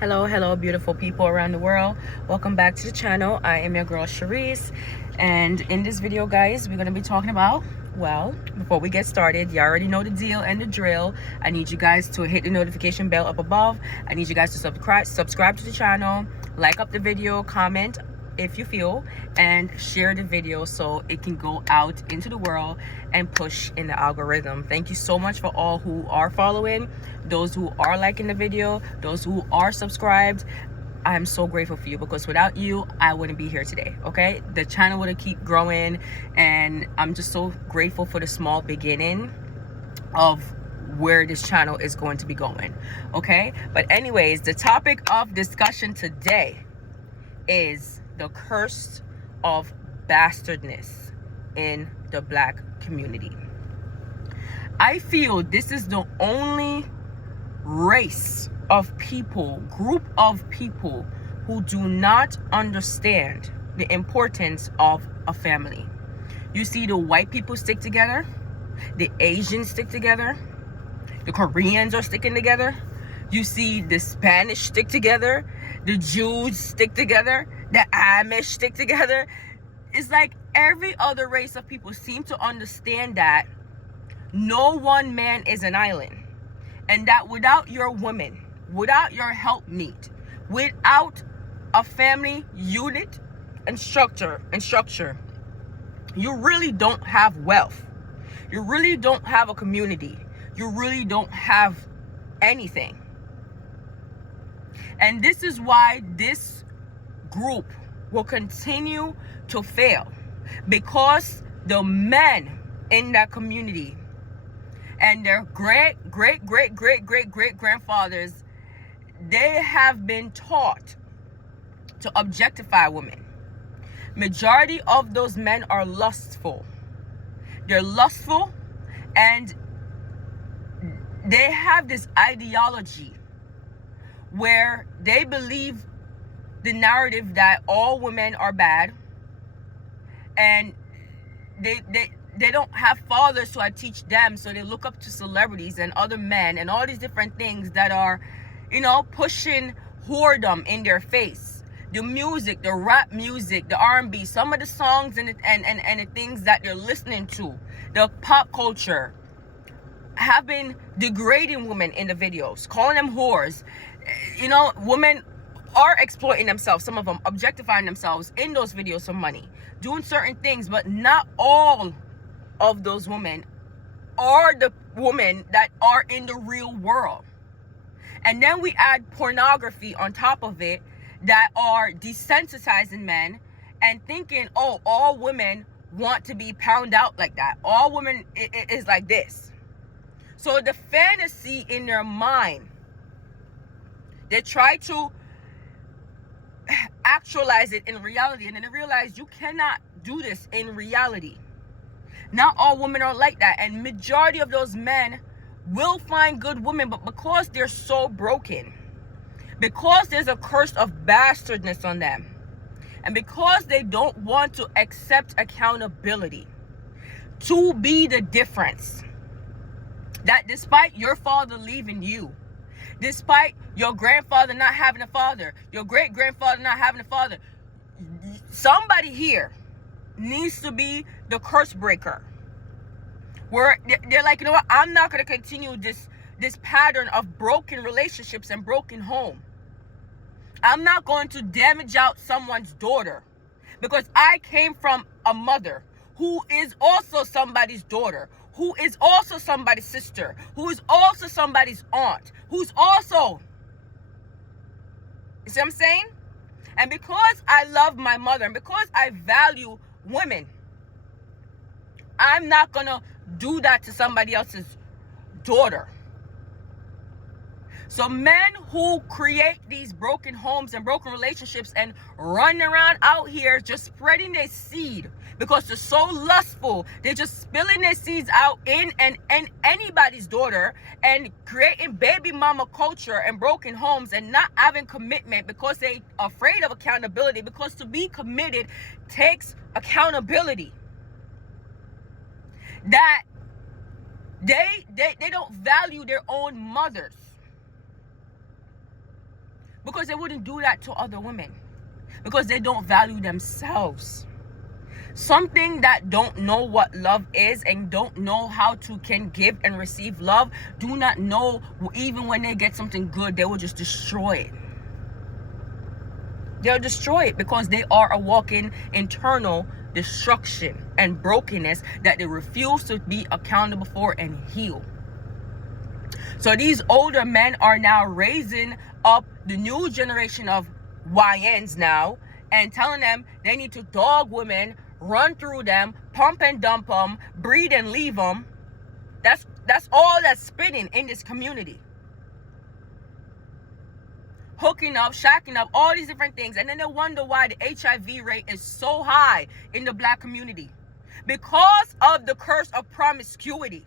Hello, beautiful people around the world. Welcome back to the channel. I am your girl, Sharice. And in this video, guys, we're going to be talking about, well, before we get started, you already know the deal and the drill. I need you guys to hit the notification bell up above. I need you guys to subscribe to the channel, like up the video, comment if you feel, and share the video so it can go out into the world and push in the algorithm. Thank you so much for all who are following, those who are liking the video, those who are subscribed. I'm so grateful for you, because without you I wouldn't be here today. Okay, the channel would keep growing, and I'm just so grateful for the small beginning of where this channel is going to be going. Okay, but anyways, the topic of discussion today is the curse of bastardness in the Black community. I feel this is the only race of people, group of people, who do not understand the importance of a family. You see the white people stick together, the Asians stick together, the Koreans are sticking together, you see the Spanish stick together, the Jews stick together, the Amish stick together. It's like every other race of people seem to understand that no one man is an island, and that without your woman, without your helpmeet, without a family unit and structure, you really don't have wealth. You really don't have a community. You really don't have anything. And this is why this group will continue to fail, because the men in that community and their great grandfathers, they have been taught to objectify women. Majority of those men are lustful. They're lustful, and they have this ideology where they believe the narrative that all women are bad, and they don't have fathers to teach them, so they look up to celebrities and other men and all these different things that are, pushing whoredom in their face. The music, the rap music, the R&B, some of the songs and the things that they're listening to, the pop culture, have been degrading women in the videos, calling them whores. Women are exploiting themselves, some of them objectifying themselves in those videos for money, doing certain things, but not all of those women are the women that are in the real world. And then we add pornography on top of it that are desensitizing men and thinking, oh, all women want to be pound out like that. All women is like this. So the fantasy in their mind, they try to actualize it in reality, and then they realize you cannot do this in reality. Not all women are like that, and majority of those men will find good women, but because they're so broken, because there's a curse of bastardness on them, and because they don't want to accept accountability to be the difference, that despite your father leaving you, despite your grandfather not having a father, your great-grandfather not having a father, somebody here needs to be the curse breaker. Where they're like, you know what, I'm not going to continue this pattern of broken relationships and broken home. I'm not going to damage out someone's daughter, because I came from a mother who is also somebody's daughter, who is also somebody's sister, who is also somebody's aunt, who's also, you see what I'm saying? And because I love my mother, and because I value women, I'm not gonna do that to somebody else's daughter. So men who create these broken homes and broken relationships and run around out here just spreading their seed, because they're so lustful, they're just spilling their seeds out in and anybody's daughter, and creating baby mama culture and broken homes, and not having commitment because they afraid of accountability, because to be committed takes accountability. That they don't value their own mothers. Because they wouldn't do that to other women. Because they don't value themselves. Something that don't know what love is and don't know how to can give and receive love, do not know, even when they get something good, they will just destroy it. They'll destroy it because they are a walking internal destruction and brokenness that they refuse to be accountable for and heal. So these older men are now raising up the new generation of YNs now and telling them they need to dog women, run through them, pump and dump them, breed and leave them. That's all that's spinning in this community. Hooking up, shacking up, all these different things. And then they wonder why the HIV rate is so high in the black community. Because of the curse of promiscuity.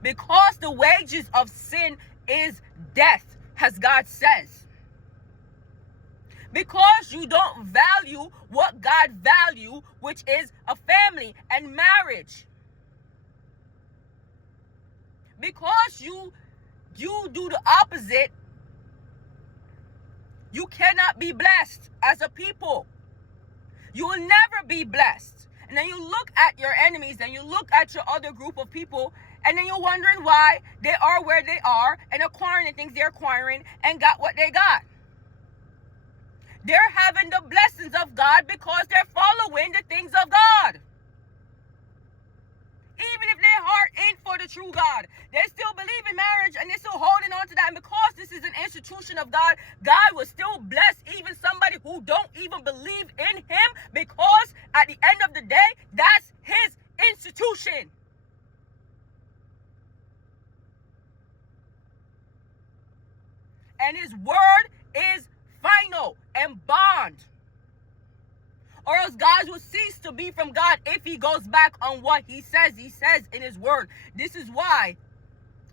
Because the wages of sin is death, as God says. Because you don't value what God values, which is a family and marriage. Because you do the opposite, you cannot be blessed as a people. You will never be blessed. And then you look at your enemies and you look at your other group of people, and then you're wondering why they are where they are and acquiring the things they're acquiring and got what they got. They're having the blessings of God because they're following the things of God. Even if their heart ain't for the true God, they still believe in marriage and they're still holding on to that. And because this is an institution of God, God will still bless even somebody who don't even believe in him, because at the end of the day, that's his institution. And his word is final and bond. Or else God will cease to be from God if he goes back on what he says in his word. This is why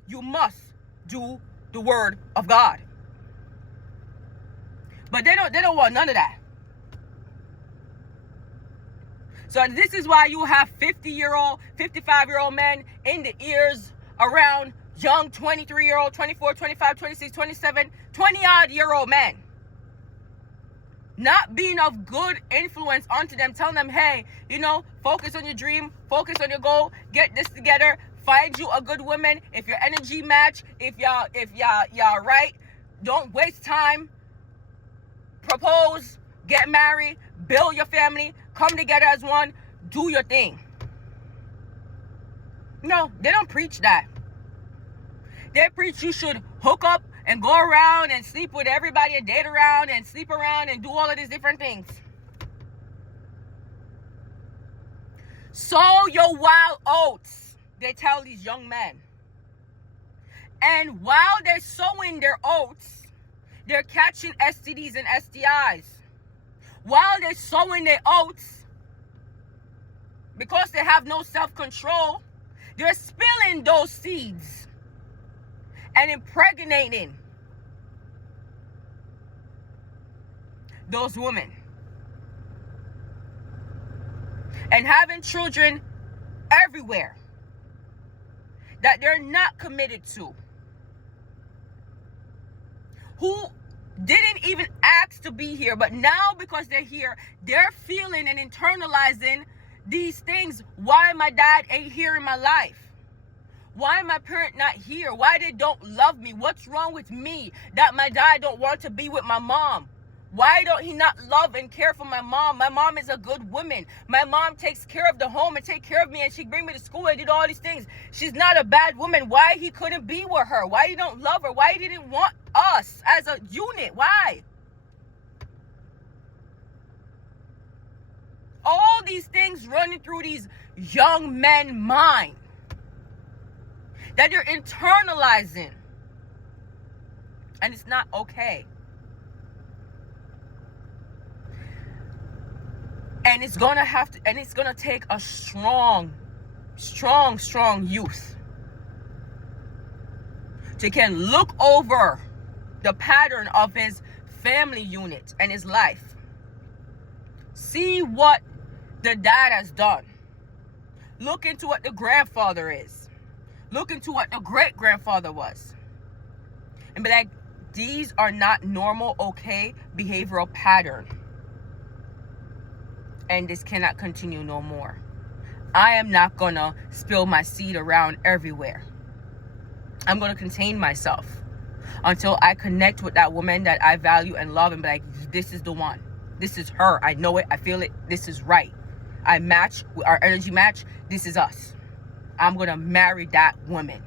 you must do the word of God. But they don't want none of that. So this is why you have 50-year-old, 55-year-old men in the ears around young 23-year-old, 24, 25, 26, 27, 20-odd-year-old men. Not being of good influence onto them, telling them, hey, focus on your dream, focus on your goal, get this together, find you a good woman. If your energy match, if y'all right, don't waste time. Propose, get married, build your family, come together as one, do your thing. No, they don't preach that. They preach you should hook up and go around and sleep with everybody and date around and sleep around and do all of these different things. Sow your wild oats, they tell these young men. And while they're sowing their oats, they're catching STDs and STIs. While they're sowing their oats, because they have no self-control, they're spilling those seeds and impregnating those women and having children everywhere that they're not committed to, who didn't even ask to be here, but now because they're here, they're feeling and internalizing these things. Why my dad ain't here in my life? Why my parent not here? Why they don't love me? What's wrong with me that my dad don't want to be with my mom? Why don't he not love and care for my mom? My mom is a good woman. My mom takes care of the home and take care of me, and she bring me to school and did all these things. She's not a bad woman. Why he couldn't be with her? Why he don't love her? Why he didn't want us as a unit? Why? All these things running through these young men's mind that you're internalizing, and it's not okay. And it's gonna take a strong youth to can look over the pattern of his family unit and his life. See what the dad has done. Look into what the grandfather is. Look into what the great-grandfather was. And be like, These are not normal, okay behavioral pattern. And this cannot continue no more. I am not gonna spill my seed around everywhere. I'm gonna contain myself until I connect with that woman that I value and love and be like, this is the one. This is her. I know it. I feel it. This is right. I match. Our energy match. This is us. I'm gonna marry that woman.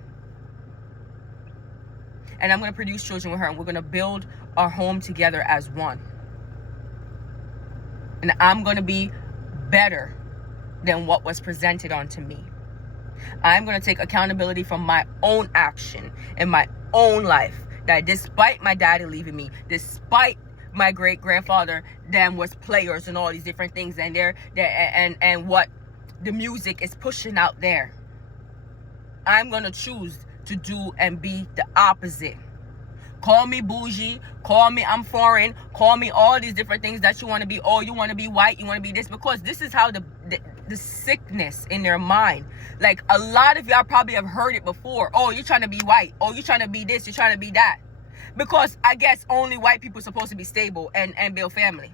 And I'm gonna produce children with her, and we're gonna build our home together as one. And I'm gonna be better than what was presented onto me. I'm going to take accountability for my own action in my own life. That despite my daddy leaving me, despite my great grandfather them was players and all these different things, and and what the music is pushing out there, I'm going to choose to do and be the opposite. Call me bougie, call me I'm foreign, call me all these different things that you want to be. Oh, you want to be white, you want to be this, because this is how the sickness in their mind. Like, a lot of y'all probably have heard it before. Oh, you're trying to be white. Oh, you're trying to be this, you're trying to be that. Because I guess only white people are supposed to be stable and build family.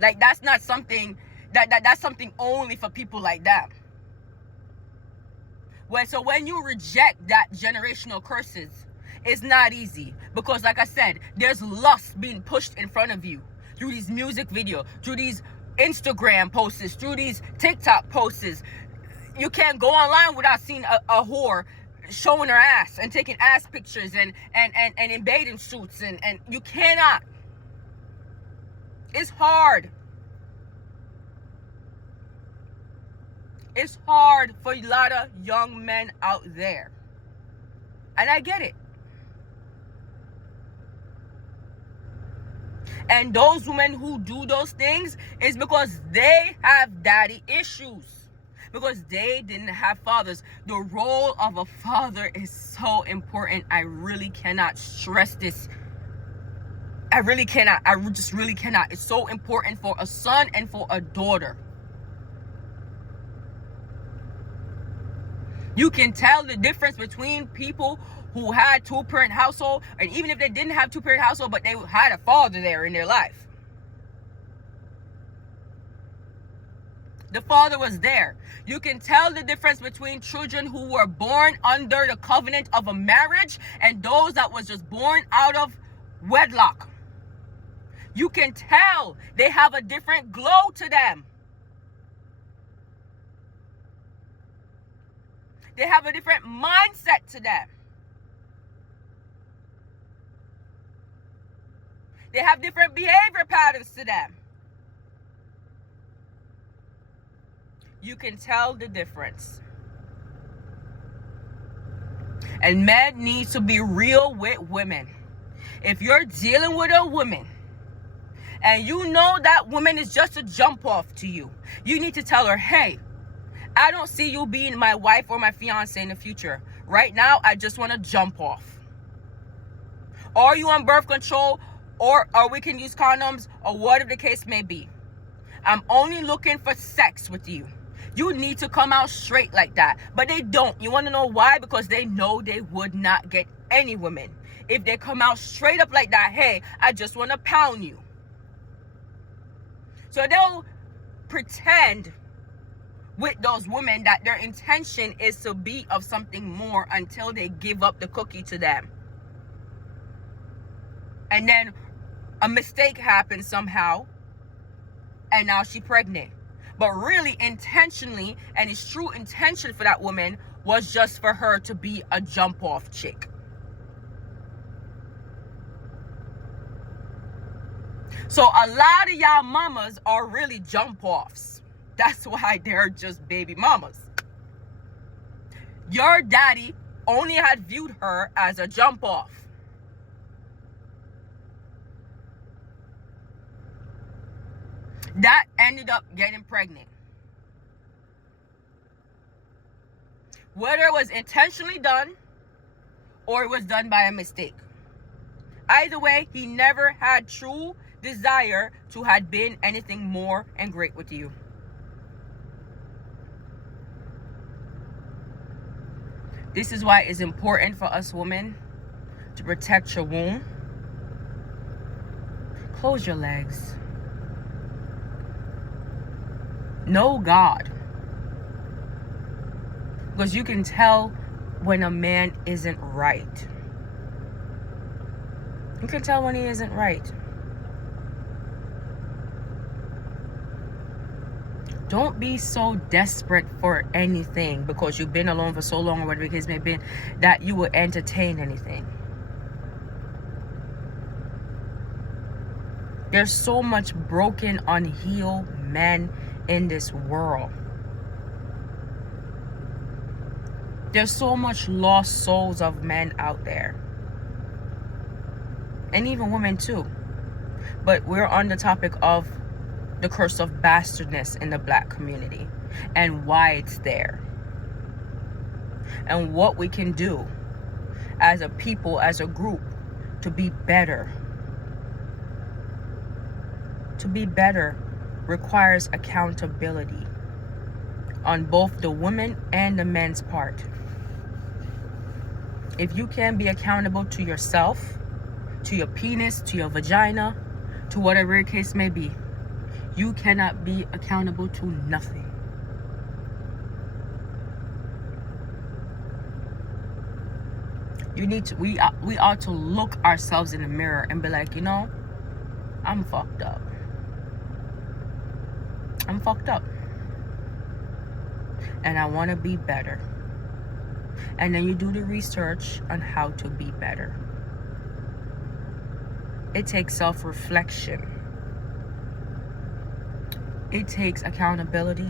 Like, that's not something that's something only for people like that. So when you reject that generational curses, it's not easy, because like I said, there's lust being pushed in front of you through these music videos, through these Instagram posts, through these TikTok posts. You can't go online without seeing a whore showing her ass and taking ass pictures and in bathing suits, and you cannot. It's hard. It's hard for a lot of young men out there, and I get it. And those women who do those things is because they have daddy issues, because they didn't have fathers. The role of a father is so important. I really cannot stress this. I really cannot. I just really cannot. It's so important for a son and for a daughter. You can tell the difference between people who had two-parent household, and even if they didn't have two-parent household, but they had a father there in their life. The father was there. You can tell the difference between children who were born under the covenant of a marriage and those that was just born out of wedlock. You can tell they have a different glow to them. They have a different mindset to them. They have different behavior patterns to them. You can tell the difference. And men need to be real with women. If you're dealing with a woman and you know that woman is just a jump off to you, you need to tell her, hey, I don't see you being my wife or my fiance in the future. Right now, I just want to jump off. Are you on birth control? Or we can use condoms, or whatever the case may be. I'm only looking for sex with you. You need to come out straight like that. But they don't. You want to know why? Because they know they would not get any women if they come out straight up like that. Hey, I just want to pound you. So they'll pretend with those women that their intention is to be of something more until they give up the cookie to them. And then a mistake happened somehow, and now she's pregnant. But really, intentionally, and his true intention for that woman was just for her to be a jump-off chick. So a lot of y'all mamas are really jump-offs. That's why they're just baby mamas. Your daddy only had viewed her as a jump-off. That ended up getting pregnant. Whether it was intentionally done or it was done by a mistake. Either way, he never had true desire to have been anything more and great with you. This is why it's important for us women to protect your womb, close your legs. Know God. Because you can tell when a man isn't right. You can tell when he isn't right. Don't be so desperate for anything because you've been alone for so long, or whatever the case may be, that you will entertain anything. There's so much broken, unhealed men in this world. There's so much lost souls of men out there. And even women too. But we're on the topic of the curse of bastardness in the black community and why it's there. And what we can do as a people, as a group, to be better. To be better requires accountability on both the women and the men's part. If you can't be accountable to yourself, to your penis, to your vagina, to whatever the case may be, you cannot be accountable to nothing. You need to, we ought to look ourselves in the mirror and be like, you know, I'm fucked up. I'm fucked up. And I want to be better. And then you do the research on how to be better. It takes self-reflection. It takes accountability.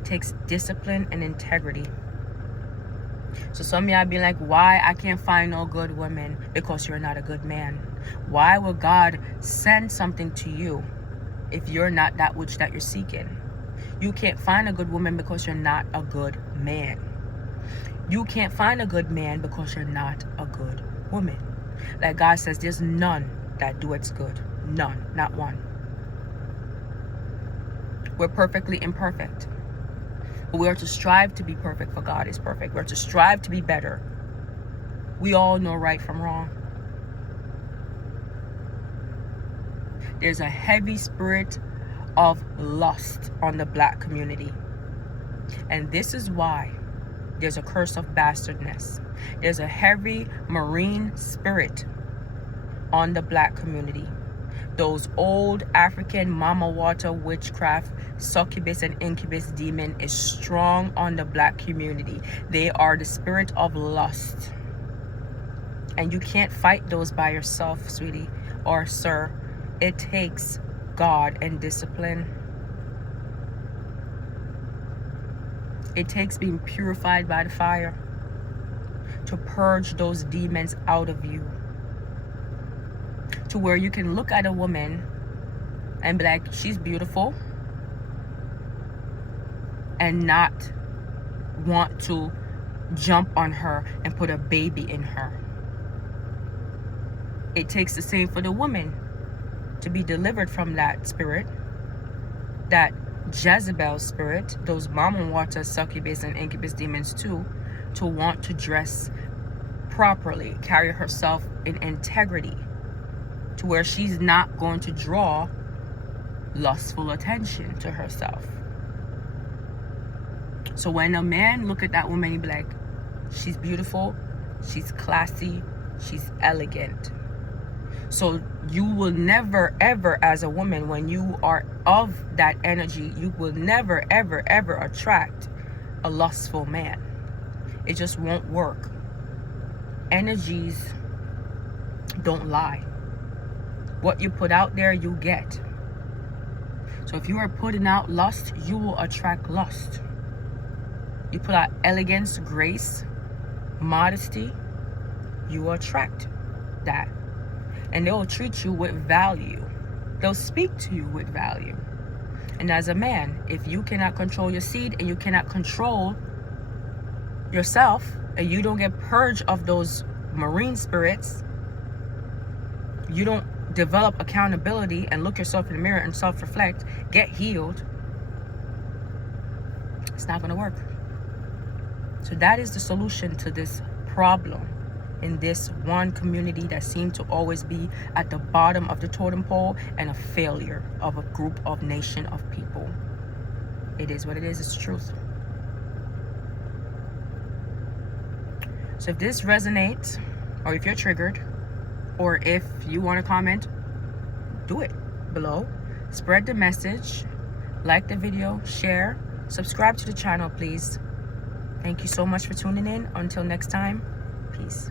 It takes discipline and integrity. So some of y'all be like, why I can't find no good women? Because you're not a good man. Why will God send something to you if you're not that which that you're seeking? You can't find a good woman because you're not a good man. You can't find a good man because you're not a good woman. Like God says, there's none that do it's good. None, not one. We're perfectly imperfect. But we are to strive to be perfect, for God is perfect. We're to strive to be better. We all know right from wrong. There's a heavy spirit of lust on the black community. And this is why there's a curse of bastardness. There's a heavy marine spirit on the black community. Those old African mama water witchcraft, succubus and incubus demon is strong on the black community. They are the spirit of lust. And you can't fight those by yourself, sweetie or sir. It takes God and discipline. It takes being purified by the fire to purge those demons out of you. To where you can look at a woman and be like, she's beautiful, and not want to jump on her and put a baby in her. It takes the same for the woman to be delivered from that spirit, that Jezebel spirit, those mama water succubus and incubus demons too, to want to dress properly, carry herself in integrity, to where she's not going to draw lustful attention to herself. So when a man look at that woman, he'd be like, she's beautiful, she's classy, she's elegant. So you will never, ever, as a woman, when you are of that energy, you will never, ever, ever attract a lustful man. It just won't work. Energies don't lie. What you put out there, you get. So if you are putting out lust, you will attract lust. You put out elegance, grace, modesty, you will attract that. And they will treat you with value. They'll speak to you with value. And as a man, if you cannot control your seed and you cannot control yourself, and you don't get purged of those marine spirits, you don't develop accountability and look yourself in the mirror and self-reflect, get healed, it's not going to work. So that is the solution to this problem in this one community that seemed to always be at the bottom of the totem pole and a failure of a group of nation of people. It is what it is. It's the truth. So if this resonates, or if you're triggered, or if you want to comment, do it below. Spread the message, like the video, share, subscribe to the channel, please. Thank you so much for tuning in. Until next time, peace.